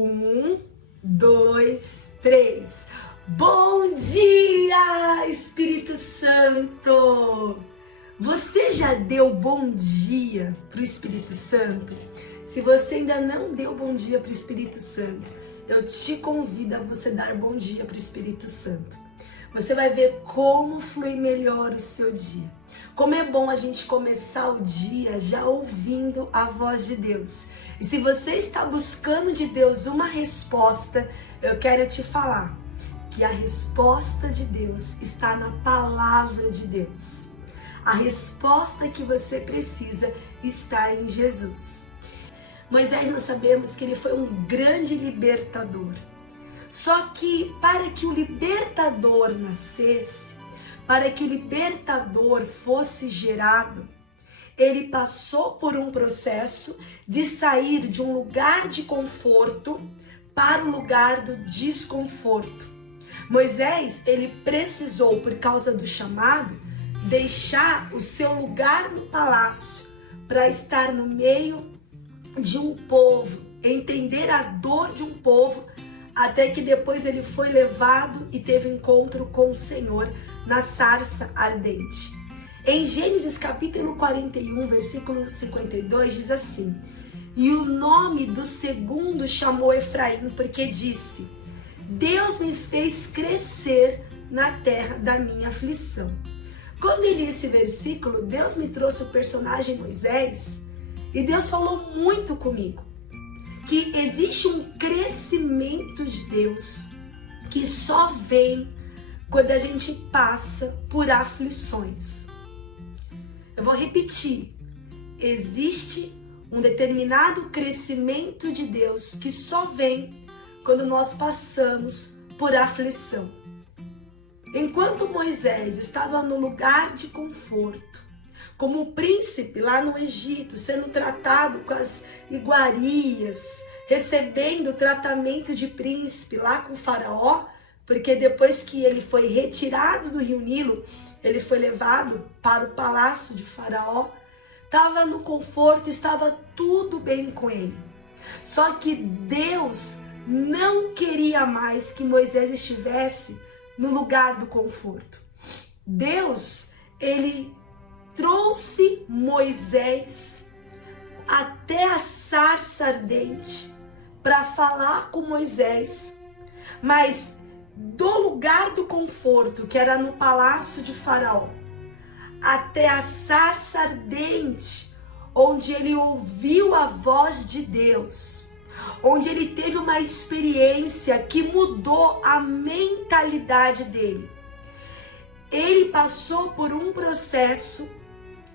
Um, dois, três. Bom dia, Espírito Santo! Você já deu bom dia para o Espírito Santo? Se você ainda não deu bom dia para o Espírito Santo, eu te convido a você dar bom dia para o Espírito Santo. Você vai ver como flui melhor o seu dia. Como é bom a gente começar o dia já ouvindo a voz de Deus. E se você está buscando de Deus uma resposta, eu quero te falar que a resposta de Deus está na palavra de Deus. A resposta que você precisa está em Jesus. Moisés, nós sabemos que ele foi um grande libertador. Só que para que o libertador nascesse, para que o libertador fosse gerado, ele passou por um processo de sair de um lugar de conforto para o lugar do desconforto. Moisés, ele precisou, por causa do chamado, deixar o seu lugar no palácio para estar no meio de um povo, entender a dor de um povo, até que depois ele foi levado e teve encontro com o Senhor na sarça ardente. Em Gênesis capítulo 41, versículo 52, diz assim: E o nome do segundo chamou Efraim, porque disse: Deus me fez crescer na terra da minha aflição. Quando eu li esse versículo, Deus me trouxe o personagem Moisés, e Deus falou muito comigo, que existe um crescimento de Deus que só vem quando a gente passa por aflições. Eu vou repetir. Existe um determinado crescimento de Deus que só vem quando nós passamos por aflição. Enquanto Moisés estava no lugar de conforto, como príncipe lá no Egito, sendo tratado com as iguarias, recebendo o tratamento de príncipe lá com o faraó, porque depois que ele foi retirado do rio Nilo, ele foi levado para o palácio de faraó, estava no conforto, estava tudo bem com ele. Só que Deus não queria mais que Moisés estivesse no lugar do conforto. Deus, ele trouxe Moisés até a sarça ardente para falar com Moisés, mas do lugar do conforto, que era no palácio de Faraó, até a sarça ardente, onde ele ouviu a voz de Deus, onde ele teve uma experiência que mudou a mentalidade dele. Ele passou por um processo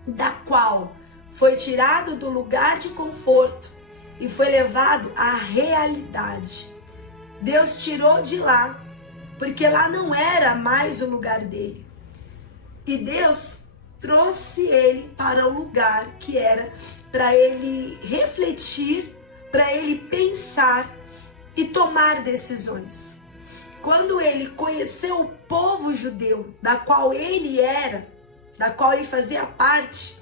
da qual foi tirado do lugar de conforto e foi levado à realidade. Deus tirou de lá, porque lá não era mais o lugar dele. E Deus trouxe ele para o lugar que era para ele refletir, para ele pensar e tomar decisões. Quando ele conheceu o povo judeu, da qual ele era, da qual ele fazia parte,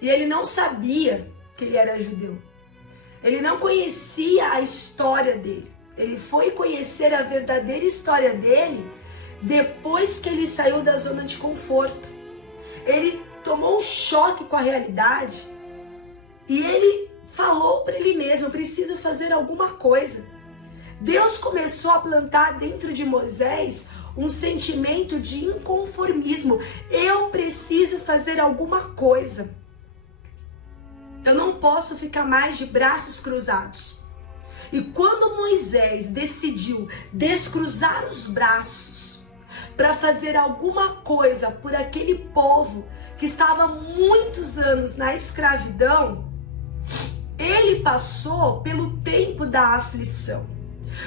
e ele não sabia que ele era judeu. Ele não conhecia a história dele. Ele foi conhecer a verdadeira história dele depois que ele saiu da zona de conforto. Ele tomou um choque com a realidade e ele falou para ele mesmo: eu preciso fazer alguma coisa. Deus começou a plantar dentro de Moisés um sentimento de inconformismo. Eu preciso fazer alguma coisa. Eu não posso ficar mais de braços cruzados. E quando Moisés decidiu descruzar os braços para fazer alguma coisa por aquele povo que estava há muitos anos na escravidão, ele passou pelo tempo da aflição.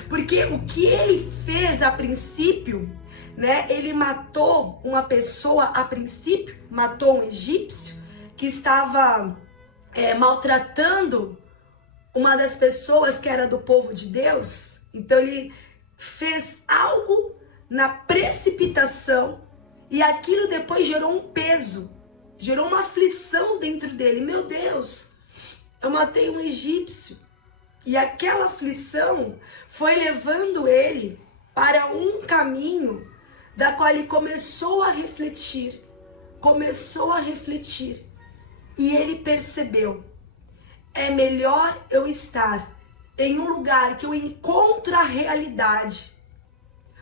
Porque o que ele fez a princípio, né? Ele matou uma pessoa a princípio, matou um egípcio que estava maltratando uma das pessoas que era do povo de Deus. Então ele fez algo na precipitação e aquilo depois gerou um peso, gerou uma aflição dentro dele. Meu Deus, eu matei um egípcio. E aquela aflição foi levando ele para um caminho da qual ele começou a refletir. E ele percebeu, é melhor eu estar em um lugar que eu encontro a realidade,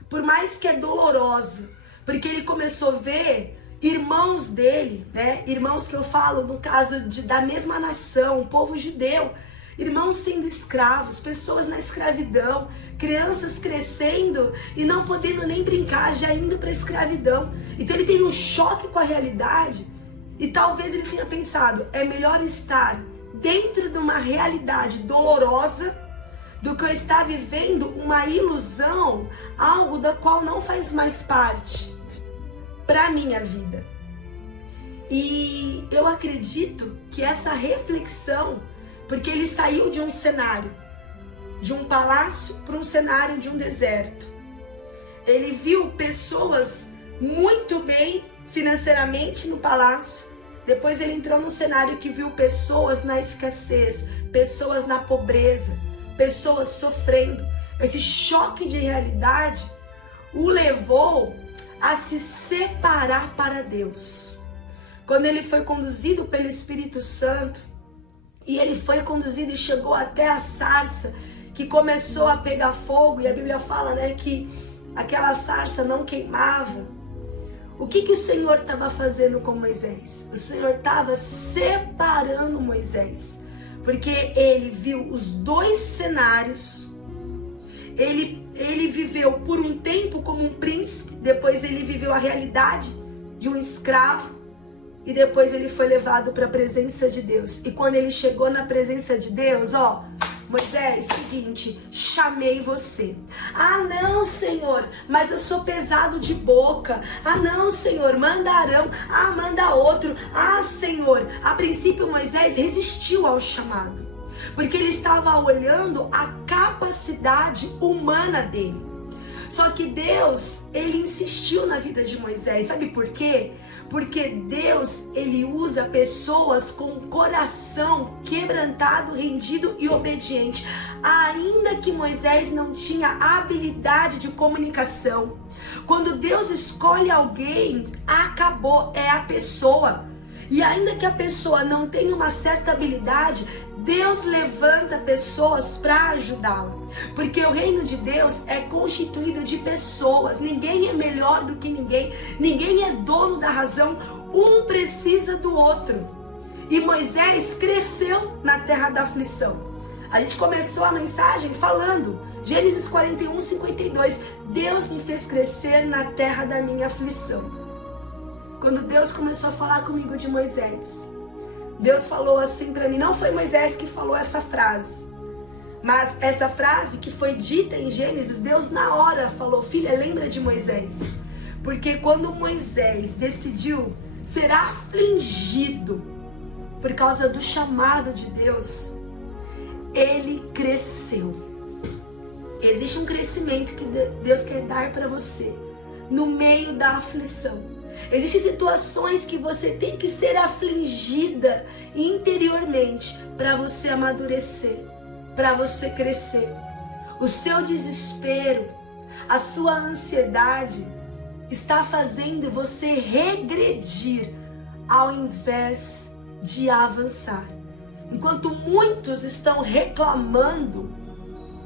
por mais que é dolorosa, porque ele começou a ver irmãos dele, né? Irmãos que eu falo no caso da mesma nação, o povo judeu, irmãos sendo escravos, pessoas na escravidão, crianças crescendo e não podendo nem brincar, já indo para a escravidão. Então ele teve um choque com a realidade e talvez ele tenha pensado, é melhor estar dentro de uma realidade dolorosa do que eu estar vivendo uma ilusão, algo da qual não faz mais parte para minha vida. E eu acredito que essa reflexão, porque ele saiu de um cenário, de um palácio para um cenário de um deserto. Ele viu pessoas muito bem financeiramente no palácio. Depois ele entrou num cenário que viu pessoas na escassez, pessoas na pobreza, pessoas sofrendo. Esse choque de realidade o levou a se separar para Deus. Quando ele foi conduzido pelo Espírito Santo, e ele foi conduzido e chegou até a sarça, que começou a pegar fogo, e a Bíblia fala, né, que aquela sarça não queimava. O que o Senhor estava fazendo com Moisés? O Senhor estava separando Moisés, porque ele viu os dois cenários. Ele viveu por um tempo como um príncipe, depois ele viveu a realidade de um escravo, e depois ele foi levado para a presença de Deus. E quando ele chegou na presença de Deus, Moisés, seguinte, chamei você. Ah, não, Senhor, mas eu sou pesado de boca. Ah, não, Senhor, manda Arão. Ah, manda outro. Ah, Senhor. A princípio, Moisés resistiu ao chamado, porque ele estava olhando a capacidade humana dele. Só que Deus, ele insistiu na vida de Moisés. Sabe por quê? Porque Deus, ele usa pessoas com coração quebrantado, rendido e obediente. Ainda que Moisés não tinha habilidade de comunicação. Quando Deus escolhe alguém, acabou, é a pessoa. E ainda que a pessoa não tenha uma certa habilidade, Deus levanta pessoas para ajudá-la. Porque o reino de Deus é constituído de pessoas. Ninguém é melhor do que ninguém. Ninguém é dono da razão. Um precisa do outro. E Moisés cresceu na terra da aflição. A gente começou a mensagem falando, Gênesis 41, 52. Deus me fez crescer na terra da minha aflição. Quando Deus começou a falar comigo de Moisés, Deus falou assim para mim, não foi Moisés que falou essa frase, mas essa frase que foi dita em Gênesis, Deus na hora falou, filha, lembra de Moisés. Porque quando Moisés decidiu ser afligido por causa do chamado de Deus, ele cresceu. Existe um crescimento que Deus quer dar para você no meio da aflição. Existem situações que você tem que ser afligida interiormente para você amadurecer, para você crescer. O seu desespero, a sua ansiedade está fazendo você regredir ao invés de avançar. Enquanto muitos estão reclamando,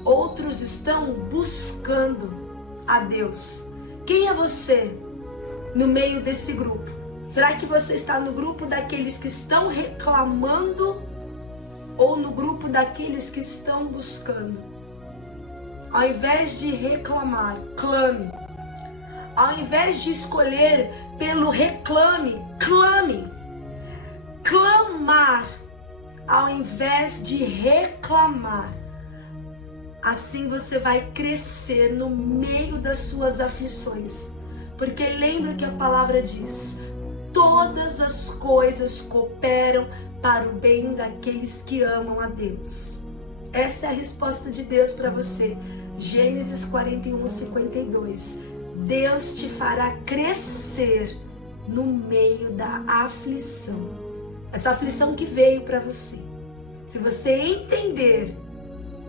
outros estão buscando a Deus. Quem é você no meio desse grupo? Será que você está no grupo daqueles que estão reclamando ou no grupo daqueles que estão buscando? Ao invés de reclamar, clame. Ao invés de escolher pelo reclame, clame. Clamar ao invés de reclamar. Assim você vai crescer no meio das suas aflições. Porque lembra que a palavra diz, todas as coisas cooperam para o bem daqueles que amam a Deus. Essa é a resposta de Deus para você. Gênesis 41, 52. Deus te fará crescer no meio da aflição. Essa aflição que veio para você. Se você entender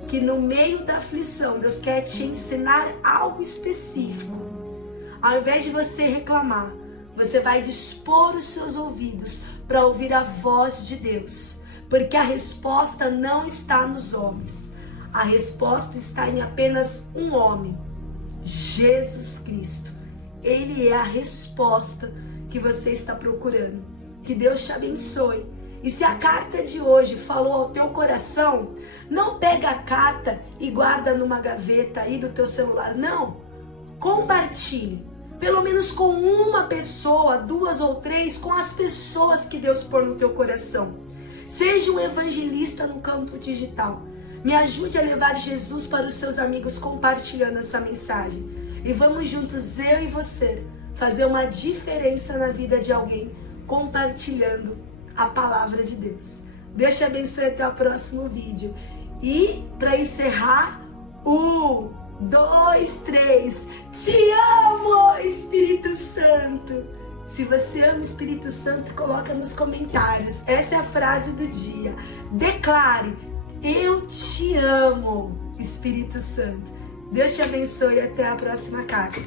que no meio da aflição, Deus quer te ensinar algo específico. Ao invés de você reclamar, você vai dispor os seus ouvidos para ouvir a voz de Deus. Porque a resposta não está nos homens. A resposta está em apenas um homem, Jesus Cristo. Ele é a resposta que você está procurando. Que Deus te abençoe. E se a carta de hoje falou ao teu coração, não pega a carta e guarda numa gaveta aí do teu celular. Não. Compartilhe. Pelo menos com uma pessoa, 2 ou 3, com as pessoas que Deus pôr no teu coração. Seja um evangelista no campo digital. Me ajude a levar Jesus para os seus amigos compartilhando essa mensagem. E vamos juntos, eu e você, fazer uma diferença na vida de alguém compartilhando a palavra de Deus. Deus te abençoe, até o próximo vídeo. E para encerrar, 1, 2, 3. Te amo, Espírito Santo. Se você ama o Espírito Santo, coloca nos comentários. Essa é a frase do dia. Declare: eu te amo, Espírito Santo. Deus te abençoe e até a próxima carta.